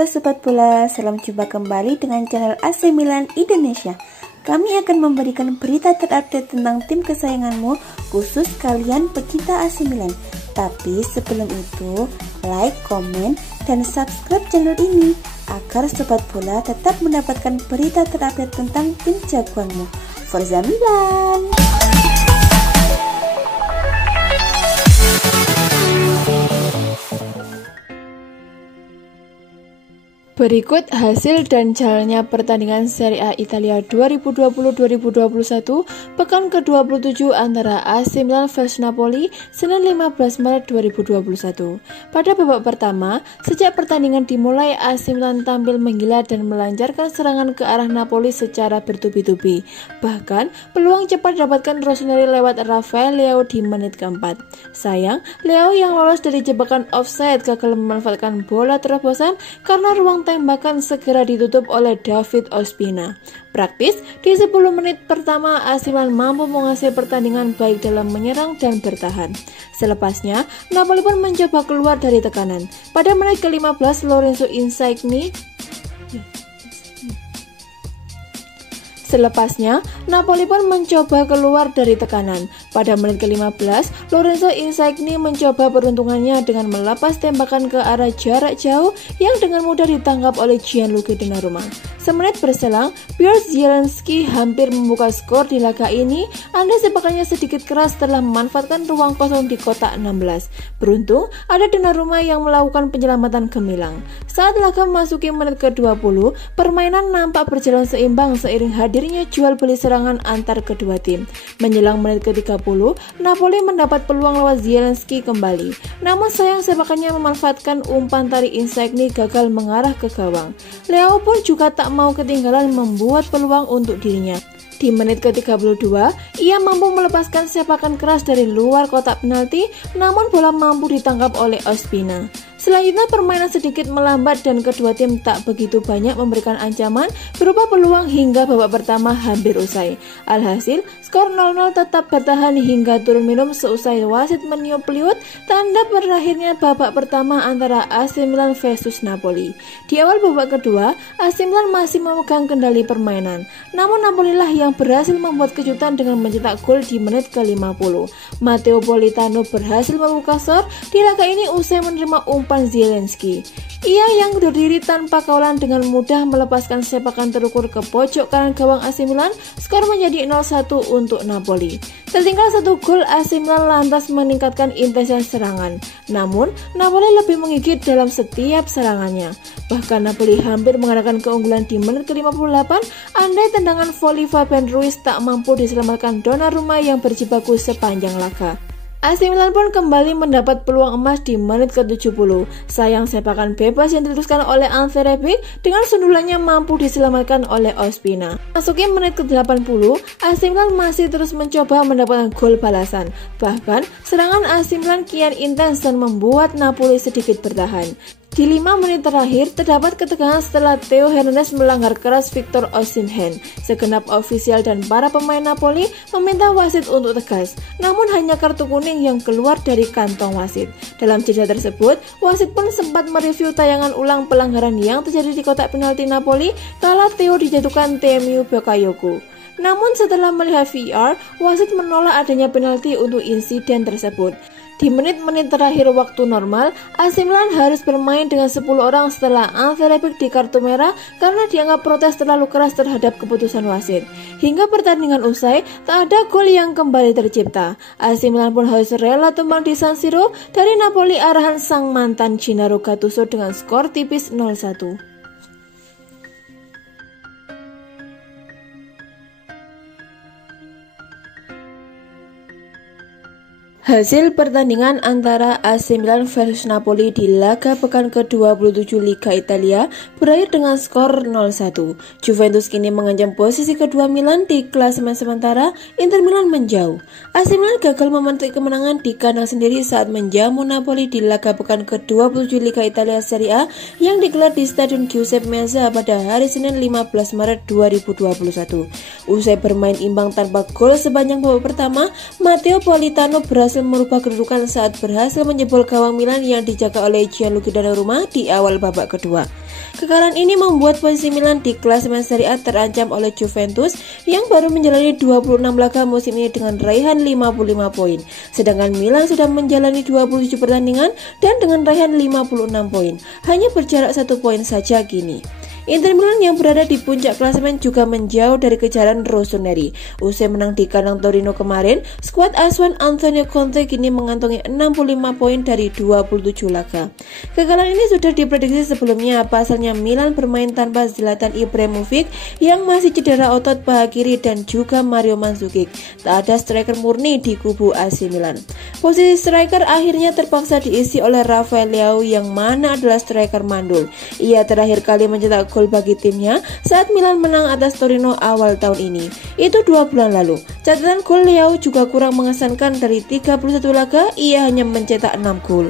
Halo Sobat Bola, salam jumpa kembali dengan channel AC Milan Indonesia. Kami akan memberikan berita terupdate tentang tim kesayanganmu, khusus kalian pecinta AC Milan. Tapi sebelum itu, like, komen, dan subscribe channel ini agar Sobat Bola tetap mendapatkan berita terupdate tentang tim jagoanmu. Forza Milan! Berikut hasil dan jalannya pertandingan Serie A Italia 2020-2021 pekan ke-27 antara AC Milan vs Napoli Senin 15 Maret 2021. Pada babak pertama, sejak pertandingan dimulai AC Milan tampil menggila dan melancarkan serangan ke arah Napoli secara bertubi-tubi. Bahkan, peluang cepat didapatkan Rossoneri lewat Rafael Leao di menit keempat. Sayang, Leao yang lolos dari jebakan offside gagal memanfaatkan bola terobosan karena ruang tembakan segera ditutup oleh David Ospina. Praktis, di 10 menit pertama AC Milan mampu menguasai pertandingan baik dalam menyerang dan bertahan. Selepasnya, Napoli pun mencoba keluar dari tekanan. Pada menit ke-15, Lorenzo Insigne Selepasnya, Napoli pun mencoba keluar dari tekanan. Pada menit ke-15, Lorenzo Insigne mencoba peruntungannya dengan melepas tembakan ke arah jarak jauh yang dengan mudah ditangkap oleh Gianluigi Donnarumma. Semenit berselang, Piotr Zielinski hampir membuka skor di laga ini. Andai sepakannya sedikit keras setelah memanfaatkan ruang kosong di kotak 16. Beruntung, ada Donnarumma yang melakukan penyelamatan gemilang. Saat laga memasuki menit ke-20, permainan nampak berjalan seimbang seiring hadirnya jual beli serangan antar kedua tim. Menjelang menit ke-30, Napoli mendapat peluang lewat Zielinski kembali. Namun sayang sepakannya memanfaatkan umpan tarik Insigne gagal mengarah ke gawang. Leao pun juga tak mau ketinggalan membuat peluang untuk dirinya. Di menit ke-32, ia mampu melepaskan sepakan keras dari luar kotak penalti, namun bola mampu ditangkap oleh Ospina. Selanjutnya permainan sedikit melambat dan kedua tim tak begitu banyak memberikan ancaman berupa peluang hingga babak pertama hampir usai. Alhasil, skor 0-0 tetap bertahan hingga turun minum seusai wasit meniup peluit tanda berakhirnya babak pertama antara AC Milan versus Napoli. Di awal babak kedua, AC Milan masih memegang kendali permainan. Namun Napoli lah yang berhasil membuat kejutan dengan mencetak gol di menit ke-50. Matteo Politano berhasil membuka skor di laga ini usai menerima umpan Zielinski. Ia yang berdiri tanpa kawalan dengan mudah melepaskan sepakan terukur ke pojok kanan gawang AC Milan. Skor menjadi 0-1 untuk Napoli. Tertinggal satu gol, AC Milan lantas meningkatkan intensitas serangan. Namun, Napoli lebih menggigit dalam setiap serangannya. Bahkan Napoli hampir mengadakan keunggulan di menit ke-58 andai tendangan voli Fabian Ruiz tak mampu diselamatkan Donnarumma yang berjibaku sepanjang laga. AC Milan pun kembali mendapat peluang emas di menit ke-70. Sayang sepakan bebas yang diteruskan oleh Ante Rebic dengan sundulannya mampu diselamatkan oleh Ospina. Masuki menit ke-80, AC Milan masih terus mencoba mendapatkan gol balasan. Bahkan, serangan AC Milan kian intens dan membuat Napoli sedikit bertahan. Di 5 menit terakhir, terdapat ketegangan setelah Theo Hernandez melanggar keras Victor Osimhen. Segenap ofisial dan para pemain Napoli meminta wasit untuk tegas, namun hanya kartu kuning yang keluar dari kantong wasit. Dalam jeda tersebut, wasit pun sempat mereview tayangan ulang pelanggaran yang terjadi di kotak penalti Napoli kala Theo dijatuhkan Teemu Bakayoko. Namun setelah melihat VAR, wasit menolak adanya penalti untuk insiden tersebut. Di menit-menit terakhir waktu normal, AC Milan harus bermain dengan 10 orang setelah Ante Rebic di kartu merah karena dianggap protes terlalu keras terhadap keputusan wasit. Hingga pertandingan usai, tak ada gol yang kembali tercipta. AC Milan pun harus rela tumbang di San Siro dari Napoli arahan sang mantan Gennaro Gattuso dengan skor tipis 0-1. Hasil pertandingan antara AC Milan versus Napoli di laga pekan ke-27 Liga Italia berakhir dengan skor 0-1. Juventus kini mengancam posisi kedua Milan di klasemen sementara, Inter Milan menjauh. AC Milan gagal memetik kemenangan di kandang sendiri saat menjamu Napoli di laga pekan ke-27 Liga Italia Serie A yang digelar di Stadion Giuseppe Meazza pada hari Senin 15 Maret 2021. Usai bermain imbang tanpa gol sepanjang babak pertama, Matteo Politano berhasil berhasil merubah kedudukan saat berhasil menjebol gawang Milan yang dijaga oleh Gianluigi Donnarumma di awal babak kedua. Kekalahan ini membuat posisi Milan di klasemen Serie A terancam oleh Juventus yang baru menjalani 26 laga musim ini dengan raihan 55 poin. Sedangkan Milan sudah menjalani 27 pertandingan dan dengan raihan 56 poin. Hanya berjarak 1 poin saja kini. Inter Milan yang berada di puncak klasemen juga menjauh dari kejaran Rossoneri. Usai menang di kandang Torino kemarin, skuad asuhan Antonio Conte kini mengantongi 65 poin dari 27 laga. Kekalahan ini sudah diprediksi sebelumnya, pasalnya Milan bermain tanpa Zlatan Ibrahimovic yang masih cedera otot paha kiri dan juga Mario Mandzukic. Tak ada striker murni di kubu AC Milan. Posisi striker akhirnya terpaksa diisi oleh Rafael Leao yang mana adalah striker mandul. Ia terakhir kali mencetak gol bagi timnya saat Milan menang atas Torino awal tahun ini. Itu 2 bulan lalu. Catatan gol Leao juga kurang mengesankan, dari 31 laga ia hanya mencetak 6 gol.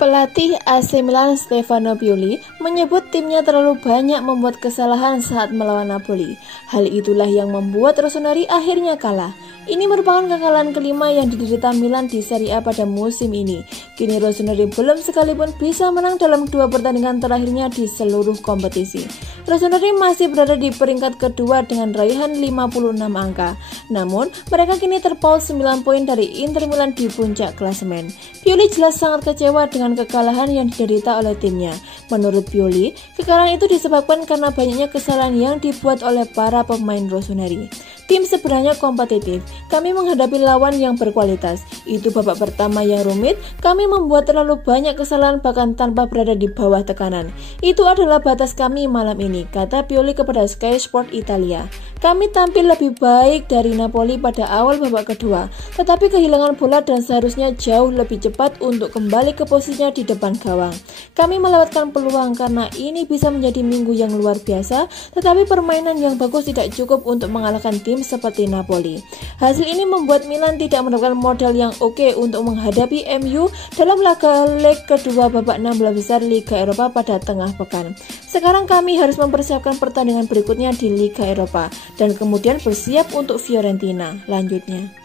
Pelatih AC Milan Stefano Pioli menyebut timnya terlalu banyak membuat kesalahan saat melawan Napoli. Hal itulah yang membuat Rossoneri akhirnya kalah. Ini merupakan kekalahan kelima yang diderita Milan di Serie A pada musim ini. Kini Rossoneri belum sekalipun bisa menang dalam 2 pertandingan terakhirnya di seluruh kompetisi. Rossoneri masih berada di peringkat kedua dengan raihan 56 angka. Namun, mereka kini terpaut 9 poin dari Inter Milan di puncak klasemen. Pioli jelas sangat kecewa dengan kekalahan yang diderita oleh timnya. Menurut Pioli, kekalahan itu disebabkan karena banyaknya kesalahan yang dibuat oleh para pemain Rossoneri. Tim sebenarnya kompetitif, kami menghadapi lawan yang berkualitas. Itu babak pertama yang rumit, kami membuat terlalu banyak kesalahan bahkan tanpa berada di bawah tekanan. Itu adalah batas kami malam ini, kata Pioli kepada Sky Sport Italia. Kami tampil lebih baik dari Napoli pada awal babak kedua, tetapi kehilangan bola dan seharusnya jauh lebih cepat untuk kembali ke posisinya di depan gawang. Kami melewatkan peluang karena ini bisa menjadi minggu yang luar biasa, tetapi permainan yang bagus tidak cukup untuk mengalahkan tim seperti Napoli. Hasil ini membuat Milan tidak mendapatkan modal yang oke untuk menghadapi MU dalam laga leg kedua babak 16 besar Liga Eropa pada tengah pekan. Sekarang kami harus mempersiapkan pertandingan berikutnya di Liga Eropa dan kemudian bersiap untuk Fiorentina, lanjutnya.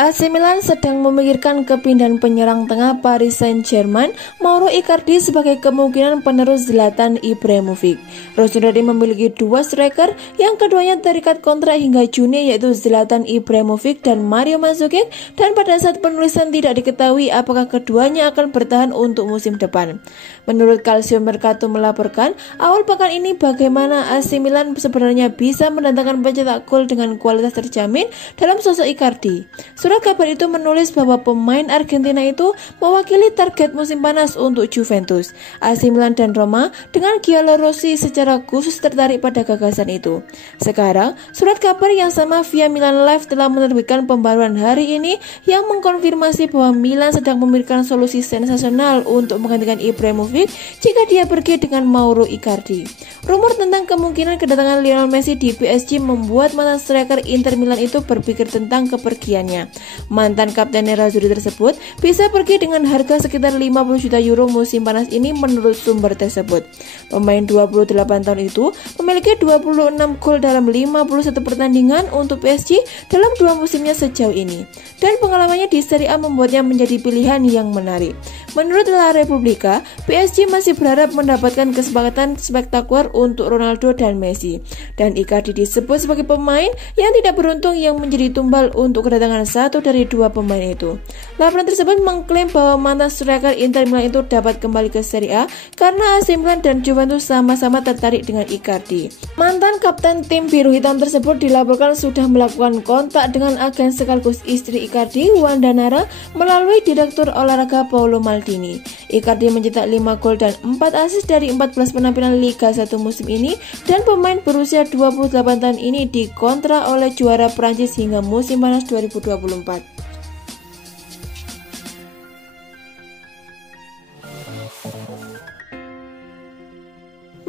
AC Milan sedang memikirkan kepindahan penyerang tengah Paris Saint-Germain Mauro Icardi sebagai kemungkinan penerus Zlatan Ibrahimovic. Rossoneri memiliki 2 striker yang keduanya terikat kontrak hingga Juni, yaitu Zlatan Ibrahimovic dan Mario Mandzukic, dan pada saat penulisan tidak diketahui apakah keduanya akan bertahan untuk musim depan. Menurut Calcio Mercato melaporkan awal pekan ini bagaimana AC Milan sebenarnya bisa mendatangkan pencetak gol dengan kualitas terjamin dalam sosok Icardi. Surat kabar itu menulis bahwa pemain Argentina itu mewakili target musim panas untuk Juventus. AC Milan dan Roma dengan Giallorossi secara khusus tertarik pada gagasan itu. Sekarang, surat kabar yang sama via Milan Live telah menerbitkan pembaruan hari ini yang mengkonfirmasi bahwa Milan sedang memikirkan solusi sensasional untuk menggantikan Ibrahimovic jika dia pergi dengan Mauro Icardi. Rumor tentang kemungkinan kedatangan Lionel Messi di PSG membuat mantan striker Inter Milan itu berpikir tentang kepergiannya. Mantan kapten Nerazzurri tersebut bisa pergi dengan harga sekitar 50 juta euro musim panas ini menurut sumber tersebut. Pemain 28 tahun itu memiliki 26 gol dalam 51 pertandingan untuk PSG dalam 2 musimnya sejauh ini, dan pengalamannya di Serie A membuatnya menjadi pilihan yang menarik. Menurut La Repubblica, PSG masih berharap mendapatkan kesepakatan spektakuler untuk Ronaldo dan Messi, dan Icardi disebut sebagai pemain yang tidak beruntung yang menjadi tumbal untuk kedatangan satu dari 2 pemain itu. Laporan tersebut mengklaim bahwa mantan striker Inter Milan itu dapat kembali ke Serie A karena AC Milan dan Juventus sama-sama tertarik dengan Icardi. Mantan kapten tim biru hitam tersebut dilaporkan sudah melakukan kontak dengan agen sekaligus istri Icardi, Wanda Nara, melalui direktur olahraga Paolo Maldini. Icardi mencetak 5 gol dan 4 assist dari 14 penampilan Liga 1 musim ini, dan pemain berusia 28 tahun ini dikontrak oleh juara Prancis hingga musim panas 2024.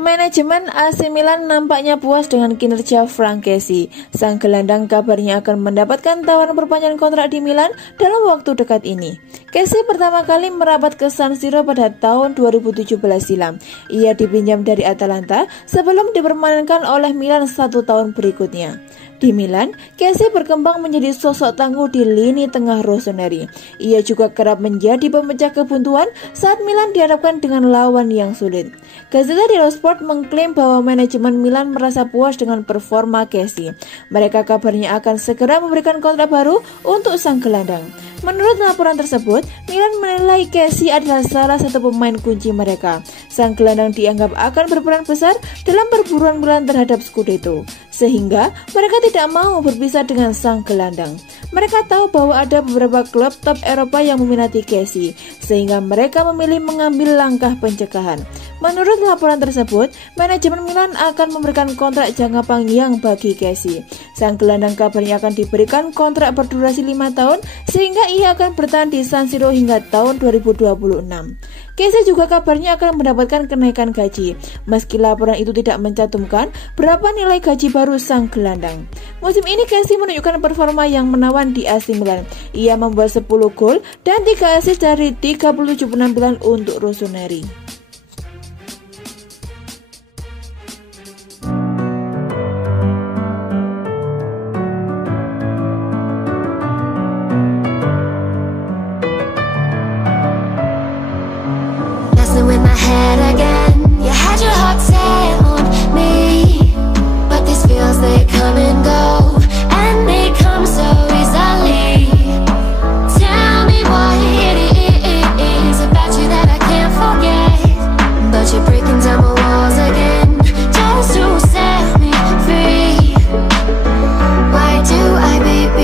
Manajemen AC Milan nampaknya puas dengan kinerja Frank Kessie. Sang gelandang kabarnya akan mendapatkan tawaran perpanjangan kontrak di Milan dalam waktu dekat ini. Casey pertama kali merapat ke San Siro pada tahun 2017 silam. Ia dipinjam dari Atalanta sebelum dipermanenkan oleh Milan 1 tahun berikutnya. Di Milan, Casey berkembang menjadi sosok tangguh di lini tengah rossoneri. Ia juga kerap menjadi pemecah kebuntuan saat Milan dihadapkan dengan lawan yang sulit. Gazzetta dello Sport mengklaim bahwa manajemen Milan merasa puas dengan performa Casey. Mereka kabarnya akan segera memberikan kontrak baru untuk sang gelandang. Menurut laporan tersebut, Milan menilai Casey adalah salah satu pemain kunci mereka. Sang gelandang dianggap akan berperan besar dalam perburuan Milan terhadap Scudetto, sehingga mereka tidak mau berpisah dengan sang gelandang. Mereka tahu bahwa ada beberapa klub top Eropa yang meminati Casey, sehingga mereka memilih mengambil langkah pencegahan. Menurut laporan tersebut, manajemen Milan akan memberikan kontrak jangka panjang bagi Casey. Sang gelandang kabarnya akan diberikan kontrak berdurasi 5 tahun, sehingga ia akan bertahan di San Siro hingga tahun 2026. Casey juga kabarnya akan mendapatkan kenaikan gaji, meski laporan itu tidak mencantumkan berapa nilai gaji baru sang gelandang. Musim ini Casey menunjukkan performa yang menawan di AC Milan. Ia membuat 10 gol dan 3 assist dari 37 penampilan untuk rossoneri.